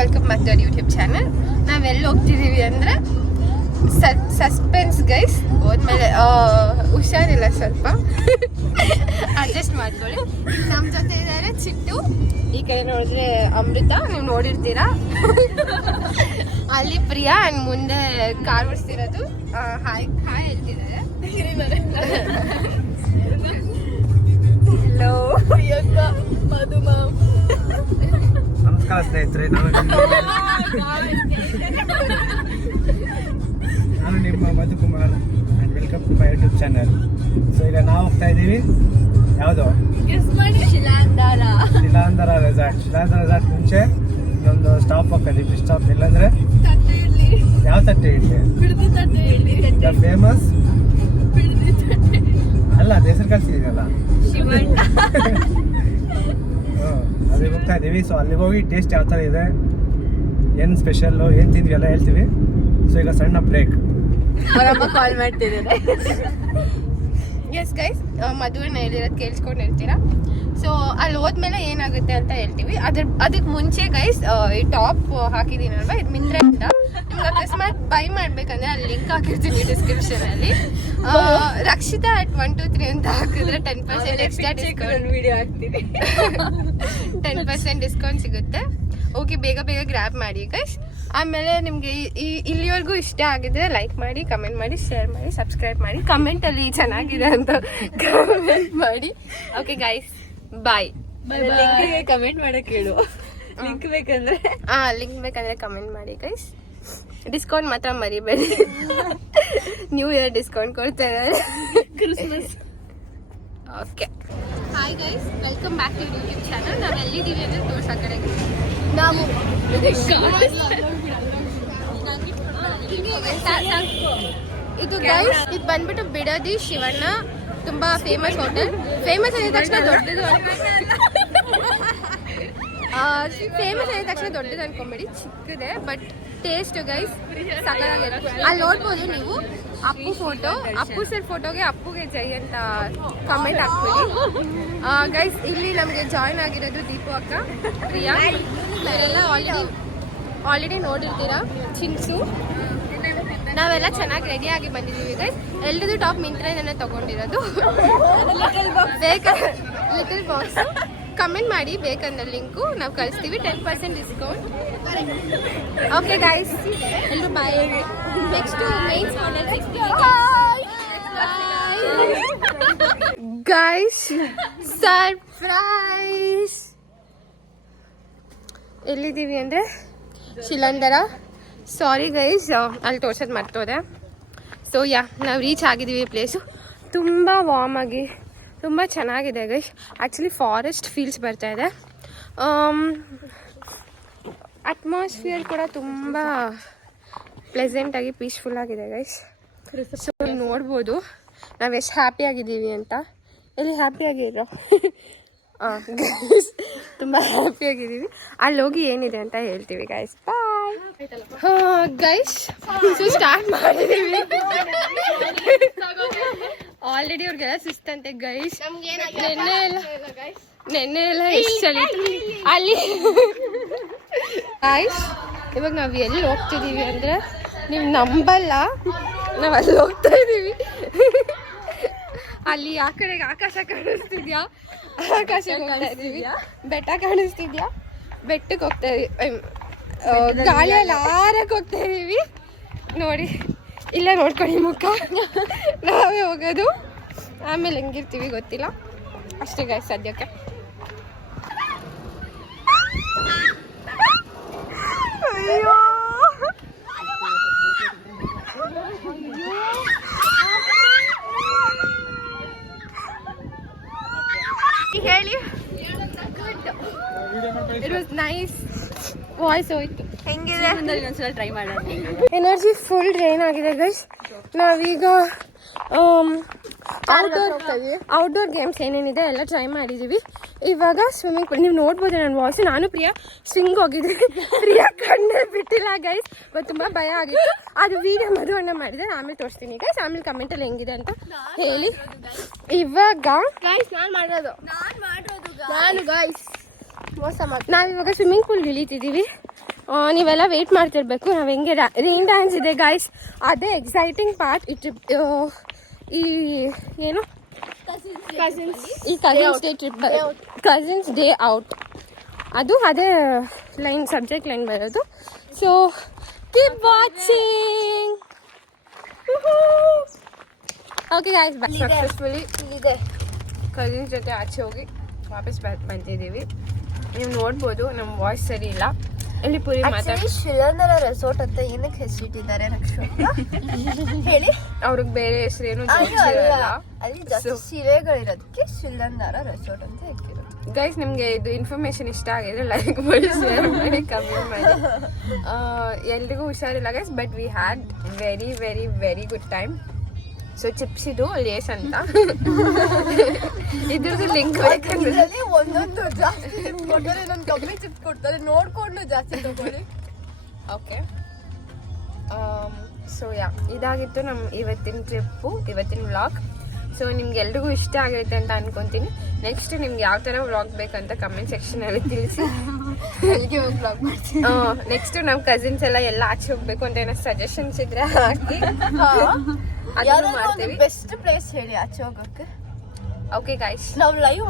Welcome back to our YouTube channel. ನಾವೆಲ್ಲಿ ಹೋಗ್ತಿದ್ದೀವಿ ಅಂದರೆ ಸಸ್ಪೆನ್ಸ್ ಗೈಸ್. ಹೋದ್ಮೇಲೆ ಹುಷಾರಿಲ್ಲ, ಸ್ವಲ್ಪ ಅಡ್ಜಸ್ಟ್ ಮಾಡ್ಕೊಳ್ಳಿ. ನಮ್ಮ ಜೊತೆ ಇದ್ದಾರೆ ಚಿಟ್ಟು, ಈ ಕಡೆ ನೋಡಿದ್ರೆ ಅಮೃತ, ನೀವು ನೋಡಿರ್ತೀರಾ. ಅಲ್ಲಿ ಪ್ರಿಯಾ ಆ್ಯಂಡ್ ಮುಂದೆ ಕಾರ್ ಓಡಿಸ್ತಿರೋದು ಹಾಯ್ ಹಾಯ್ ಹೇಳ್ತಿದ್ದಾರೆ. ಹಲೋ ಮಧುಮಾ. ನಮಸ್ಕಾರ ಸ್ನೇಹಿತರೆ, ನಾನು ನಿಮ್ಮ Madhukumar and welcome to my YouTube channel. So ಈಗ ನಾವು ಹೋಗ್ತಾ ಇದ್ದೀವಿ ಯಾವುದು ಶಿಲಾಂಧರ ರೆಸಾರ್ಟ್. ಶಿಲಾಂಧರ ರೆಸಾರ್ಟ್ ಮುಂಚೆ ಇನ್ನೊಂದು ಸ್ಟಾಪ್ ಹೋಗ್ತೀವಿ, ಬಸ್ ಸ್ಟಾಪ್. ಇಲ್ಲಾಂದ್ರೆ ಯಾವ ತಟ್ಟೆ ಇಡ್ಲಿ ಫೇಮಸ್ ಅಲ್ಲ, ಅದು ಹೆಸರು ಕಳ್ಸಿದೀನಲ್ಲ, ಅಲ್ಲಿಗೆ ಹೋಗ್ತಾ ಇದ್ದೀವಿ. ಸೊ ಅಲ್ಲಿಗೆ ಹೋಗಿ ಟೇಸ್ಟ್ ಯಾವ ಥರ ಇದೆ, ಏನು ಸ್ಪೆಷಲ್ಲು, ಏನು ತಿಂದ್ವಿ ಎಲ್ಲ ಹೇಳ್ತೀವಿ. ಸೊ ಈಗ ಸಣ್ಣ ಬ್ರೇಕ್. ಕಾಲ್ ಮಾಡ್ತಿದ್ದಾರೆ. ಎಸ್ ಗೈಸ್, ಮದುವೆನ ಹೇಳಿರೋದು ಕೇಳಿಸ್ಕೊಂಡಿರ್ತೀರಾ. ಸೊ ಅಲ್ಲಿ ಹೋದ್ಮೇಲೆ ಏನಾಗುತ್ತೆ ಅಂತ ಹೇಳ್ತೀವಿ. ಅದಕ್ಕೆ ಮುಂಚೆ ಗೈಸ್, ಈ ಟಾಪ್ ಹಾಕಿದ್ದೀನಲ್ವ, ಇದು ಮಿಂತ್ರಾದಿಂದ. ನಿಮ್ಗೆ ಅಕಸ್ಮಾತ್ ಬೈ ಮಾಡ್ಬೇಕಂದ್ರೆ ಅಲ್ಲಿ ಲಿಂಕ್ ಹಾಕಿರ್ತೀನಿ ಡಿಸ್ಕ್ರಿಪ್ಷನ್ ಅಲ್ಲಿ. ರಕ್ಷಿತಾ at 123 ಅಂತ ಹಾಕಿದ್ರೆ 10% ಎಕ್ಸ್ಟ್ರಾ ಡಿಸ್ಕೌಂಟ್ ವಿಡಿಯೋ ಹಾಕ್ತೀನಿ. 10% ಡಿಸ್ಕೌಂಟ್ ಸಿಗುತ್ತೆ. ಓಕೆ, ಬೇಗ ಬೇಗ ಗ್ರ್ಯಾಬ್ ಮಾಡಿ ಗೈಸ್. ಆಮೇಲೆ ನಿಮಗೆ ಇಲ್ಲಿವರೆಗೂ ಇಷ್ಟ ಆಗಿದ್ರೆ ಲೈಕ್ ಮಾಡಿ, ಕಮೆಂಟ್ ಮಾಡಿ, ಶೇರ್ ಮಾಡಿ, ಸಬ್ಸ್ಕ್ರೈಬ್ ಮಾಡಿ, ಕಮೆಂಟಲ್ಲಿ ಚೆನ್ನಾಗಿದೆ ಅಂತ ಕಮೆಂಟ್ ಮಾಡಿ. ಓಕೆ ಗೈಸ್, ಬಾಯ್. ಕಮೆಂಟ್ ಮಾಡಕ್ ಹೇಳು. ಲಿಂಕ್ ಬೇಕಂದ್ರೆ ಲಿಂಕ್ ಬೇಕಂದ್ರೆ ಕಮೆಂಟ್ ಮಾಡಿ ಗೈಸ್. ಡಿಸ್ಕೌಂಟ್ ಮಾತ್ರ ಮರಿಬೇಡಿ. ನ್ಯೂ ಇಯರ್ ಡಿಸ್ಕೌಂಟ್ ಕೊಡ್ತಾ ಇದ್ದಾರೆ, Christmas. Okay, hi guys, welcome back to YouTube channel. ನಾವು ಎಲ್ಲಿದ್ದೀವಿ ಅಂದರೆ ತೋರ್ಸೋ ಕಡೆಗೆ ನಾವು ಇದು ಗೈಸ್, ಇದು ಬಂದ್ಬಿಟ್ಟು ಬಿಡದಿ ಶಿವಣ್ಣ, ತುಂಬಾ ಫೇಮಸ್ ಹೋಟೆಲ್. ಫೇಮಸ್ ಆಗಿದ ತಕ್ಷಣ ದೊಡ್ಡದು ಅನ್ಕೊಂಬೇಡಿ, ಚಿಕ್ಕದೆ ಬಟ್ ಟೇಸ್ಟ್ ಗೈಸ್ ಸಕಲಾಗಿರುತ್ತೆ. ಅಲ್ಲಿ ನೋಡ್ಬೋದು ನೀವು ಅಪ್ಪು ಫೋಟೋ, ಅಪ್ಪು ಸರ್ ಫೋಟೋಗೆ ಅಪ್ಪುಗೆ ಜೈ ಅಂತ ಕಮೆಂಟ್ ಹಾಕ್ಬಿಡಿ ಗೈಸ್. ಇಲ್ಲಿ ನಮಗೆ ಜಾಯ್ನ್ ಆಗಿರೋದು ದೀಪು ಅಕ್ಕ, ಪ್ರಿಯಾ, ಇವರೆಲ್ಲ ಆಲ್ರೆಡಿ ನೋಡಿರ್ತೀರಾ. ಚಿನ್ಸು, ನಾವೆಲ್ಲ ಚೆನ್ನಾಗಿ ರೆಡಿಯಾಗಿ ಬಂದಿದ್ದೀವಿ ಗೈಸ್. ಎಲ್ಲರದು ಟಾಪ್ ಮಿಂತ್ರನೇ ತಗೊಂಡಿರೋದು. ಲಿಟಲ್ ಬಾಕ್ಸ್ ಕಮೆಂಟ್ ಮಾಡಿ, ಬೇಕಂದ್ರೆ ಲಿಂಕು ನಾವು ಕಳಿಸ್ತೀವಿ, 10% ಡಿಸ್ಕೌಂಟ್. ಓಕೆ ಗೈಸ್, ಎಲ್ಲರೂ ಬಾಯ್. ನೆಕ್ಸ್ಟ್ ಮೈನ್ಸ್ ಮಾಡಲ್ ಸಿಗ್ತೀವಿ ಗೈಸ್. ಸರ್ಪ್ರೈಸ್. ಎಲ್ಲಿದ್ದೀವಿ ಅಂದರೆ ಶಿಲಾಂಧರ. ಸಾರಿ ಗೈಸ್, ಅಲ್ಲಿ ತೋರ್ಸೋದು ಮರ್ತೋದೆ. ಸೊ ನಾವು ರೀಚ್ ಆಗಿದ್ದೀವಿ. ಪ್ಲೇಸು ತುಂಬ ವಾರ್ಮ್ ಆಗಿ ತುಂಬ ಚೆನ್ನಾಗಿದೆ ಗೈಸ್. ಆ್ಯಕ್ಚುಲಿ ಫಾರೆಸ್ಟ್ ಫೀಲ್ಸ್ ಬರ್ತಾ ಇದೆ. ಅಟ್ಮಾಸ್ಫಿಯರ್ ಕೂಡ ತುಂಬ ಪ್ಲೆಸೆಂಟಾಗಿ ಪೀಸ್ಫುಲ್ ಆಗಿದೆ ಗೈಸ್. ಸೊ ನೋಡ್ಬೋದು ನಾವು ಎಷ್ಟು ಹ್ಯಾಪಿಯಾಗಿದ್ದೀವಿ ಅಂತ. ಎಲ್ಲಿ ಹ್ಯಾಪಿಯಾಗಿರೋ ಗೈಸ್, ತುಂಬ ಹ್ಯಾಪಿಯಾಗಿದ್ದೀವಿ. ಅಲ್ಲಿ ಹೋಗಿ ಏನಿದೆ ಅಂತ ಹೇಳ್ತೀವಿ guys. Bye guys. So start ಮಾಡಿದ್ದೀವಿ. ಆಲ್ರೆಡಿ ಅವ್ರಿಗೆಲ್ಲ ಸುಸ್ತಂತೆ ಗೈಸ್. ನೆನ್ನೆ ಎಲ್ಲ ಎಷ್ಟು ಚಳಿ ಅಲ್ಲಿ ಗೈಸ್. ಇವಾಗ ನಾವು ಎಲ್ಲಿ ಹೋಗ್ತಿದ್ದೀವಿ ಅಂದರೆ ನೀವು ನಂಬಲ್ಲ, ನಾವು ಅಲ್ಲಿ ಹೋಗ್ತಾ ಇದ್ದೀವಿ. ಅಲ್ಲಿ ಆ ಕಡೆಗೆ ಆಕಾಶ ಕಾಣಿಸ್ತಿದ್ಯಾ, ಆಕಾಶ ಹೋಗ್ತಾ ಇದ್ದೀವಿ. ಬೆಟ್ಟ ಕಾಣಿಸ್ತಿದ್ಯಾ, ಬೆಟ್ಟಕ್ಕೆ ಹೋಗ್ತಾ ಇದೀವಿ. ಗಾಳಿಯಲ್ಲಿ ಆರಕ್ಕೆ ಹೋಗ್ತಾ ಇದ್ದೀವಿ ನೋಡಿ. ಇಲ್ಲ ನೋಡ್ಕೊಳ್ಳಿ ಮುಖ, ನಾವೇ ಹೋಗೋದು. ಆಮೇಲೆ ಹೆಂಗಿರ್ತೀವಿ ಗೊತ್ತಿಲ್ಲ. ಅಷ್ಟೇ ಗಾಯ್ಸ್ ಸದ್ಯಕ್ಕೆ. ಅಯ್ಯೋ ಹೇಳಿ. It was nice. ವಾಯ್ಸ್ ಹೋಯ್ತು. ಹೆಂಗಿದೆ? ಒಂದ್ಸಲ ಟ್ರೈ ಮಾಡೋಣ. ಎನರ್ಜಿ ಫುಲ್ ಡ್ರೈನ್ ಆಗಿದೆ ಗೈಸ್. ನಾವೀಗ ಔಟ್ಡೋರ್ ಗೇಮ್ಸ್ ಏನೇನಿದೆ ಎಲ್ಲ ಟ್ರೈ ಮಾಡಿದ್ದೀವಿ. ಇವಾಗ ಸ್ವಿಮ್ಮಿಂಗ್ ಪೂಲ್ ನೀವು ನೋಡ್ಬೋದು ನನ್ನ ವಾಯ್ಸ್. ನಾನು ಪ್ರಿಯಾ ಸ್ವಿಂಗ್ ಹೋಗಿದ್ವಿ. ಪ್ರಿಯಾ ಕಣ್ಣೇ ಬಿಟ್ಟಿಲ್ಲ ಗೈಸ್, ಬಟ್ ತುಂಬ ಭಯ ಆಗಿತ್ತು. ಅದು ವೀಡಿಯೋ ಮರುವಣ್ಣ ಮಾಡಿದೆ, ಆಮೇಲೆ ತೋರಿಸ್ತೀನಿ ಗೈಸ್. ಆಮೇಲೆ ಕಮೆಂಟಲ್ಲಿ ಹೆಂಗಿದೆ ಅಂತ ಹೇಳಿ. ಇವಾಗ ನಾನು ಗೈಸ್ ನಾವಿವಾಗ ಸ್ವಿಮ್ಮಿಂಗ್ ಪೂಲ್ ಇಳಿತಿದ್ದೀವಿ. ನೀವೆಲ್ಲ ವೆಯ್ಟ್ ಮಾಡ್ತಿರ್ಬೇಕು ನಾವು ಹೆಂಗೆ ರೈನ್ ಡ್ಯಾನ್ಸ್ ಇದೆ ಗಾಯ್ಸ್. ಅದೇ ಎಕ್ಸೈಟಿಂಗ್ ಪಾರ್ಟ್. ಈ ಏನು ಈ ಕಸಿನ್ಸ್ ಡೇ ಔಟ್ ಅದು ಅದೇ ಲೈನ್ ಸಬ್ಜೆಕ್ಟ್ ಲೈನ್ ಬರೋದು. So keep watching. Okay guys, successfully ಇದೆ ಕಸಿನ್ಸ್ ಜೊತೆ ಆಚೆ ಹೋಗಿ ವಾಪಸ್ ಬಂದಿದ್ದೀವಿ. ನೀವು ನೋಡ್ಬೋದು ನಮ್ಮ ವಾಯ್ಸ್ ಸರಿ ಇಲ್ಲ. ಇಲ್ಲಿ ಪುರಿ ಮಾತಾಡಿ ಶಿಲಂದರ ರೆಸಾರ್ಟ್ ಅಂತ ಏನಕ್ಕೆ ಹೆಸರಿಟ್ಟಿದ್ದಾರೆ ನಕ್ಷತ್ರ ಹೇಳಿ. ಅವ್ರಿಗೆ ಬೇರೆ ಹೆಸರೇನು ಅಲ್ಲಿ ಜಾಸ್ತಿ ಶಿಲೆಗಳಿರೋದಕ್ಕೆ ಶಿಲಂದರ ರೆಸಾರ್ಟ್ ಅಂತ ಇಟ್ಟಿರೋದು. ಗೈಸ್, ನಿಮಗೆ ಇದು ಇನ್ಫಾರ್ಮೇಶನ್ ಇಷ್ಟ ಆಗಿದ್ರೆ ಲೈಕ್ ಮಾಡಿ, ಶೇರ್ ಮಾಡಿ, ಕಮೆಂಟ್ ಮಾಡಿ. ಎಲ್ರಿಗೂ ಹುಷಾರಿಲ್ಲ guys, but we had very very very good time. So chips ಇದು ಲೇಸ್ ಅಂತ ಇದ್ರದ್ದು ಲಿಂಕ್ ಬೇಕಂದ್ರೆ ಒಂದೊಂದು ಜಾಸ್ತಿ ಕೊಡ್ತಾರೆ, ನನ್ನ ಕಮ್ಮಿ ಚಿಪ್ಸ್ ಕೊಡ್ತಾರೆ, ನೋಡ್ಕೊಂಡು ಜಾಸ್ತಿ ತಗೊಳ್ಳಿ. ಓಕೆ. ಸೊ ಇದಾಗಿತ್ತು ನಮ್ಮ ಇವತ್ತಿನ ಟ್ರಿಪ್ಪು, ಇವತ್ತಿನ ವ್ಲಾಗ್. ಸೊ ನಿಮ್ಗೆ ಎಲ್ರಿಗೂ ಇಷ್ಟ ಆಗಿರುತ್ತೆ ಅಂತ ಅನ್ಕೊಂತೀನಿ. ನೆಕ್ಸ್ಟ್ ನಿಮ್ಗೆ ಯಾವ ಥರ ವ್ಲಾಗ್ ಬೇಕಂತ ಕಮೆಂಟ್ ಸೆಕ್ಷನಲ್ಲಿ ತಿಳಿಸಿ. ವ್ಲಾಗ್ ಮಾಡ್ತೀನಿ. ನೆಕ್ಸ್ಟ್ ನಮ್ಮ ಕಸಿನ್ಸ್ ಎಲ್ಲ ಆಚೆ ಹೋಗ್ಬೇಕು ಅಂತ ಏನೋ ಸಜೆಷನ್ಸ್ ಇದ್ರೆ ಹಾಕಿ ಅದನ್ನು ಮಾಡ್ತೀವಿ. ಬೆಸ್ಟ್ ಪ್ಲೇಸ್ ಹೇಳಿ ಆಚೆ ಹೋಗಕ್ಕೆ. ಓಕೆ ಗಾಯ್ಸ್, ನಾವು ಲೈವ್